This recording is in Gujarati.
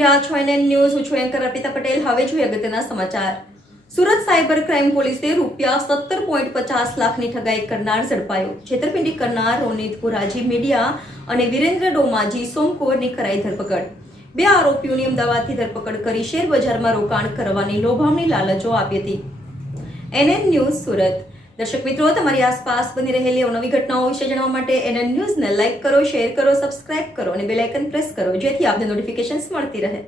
જોઈ રહ્યા છો NN ન્યૂઝ. હું છું એન્કર અર્પિતા પટેલ. હવે જોઈએ અગત્યના સમાચાર. સુરત સાયબર ક્રાઇમ પોલીસે ₹17.50 લાખની ઠગાઈ કરનાર ઝડપાયો. છેતરપિંડી કરનાર રોનિત પુરાજી મીડિયા અને વિરેન્દ્ર ડોમાજી સોમકોરની કરાઈ ધરપકડ. બે આરોપીઓની અમદાવાદથી ધરપકડ કરી શેર બજારમાં રોકાણ કરવાની લોભામણી લાલચો આપી હતી. NN news Surat. દર્શક મિત્રો, તમારી આસપાસ બની રહેલી નવી ઘટનાઓ વિશે જાણવા માટે NN ન્યૂઝને લાઇક કરો, શેર કરો, સબસ્ક્રાઇબ કરો અને બેલ આઇકન પ્રેસ કરો, જેથી આપને નોટિફિકેશન્સ મળતી રહે.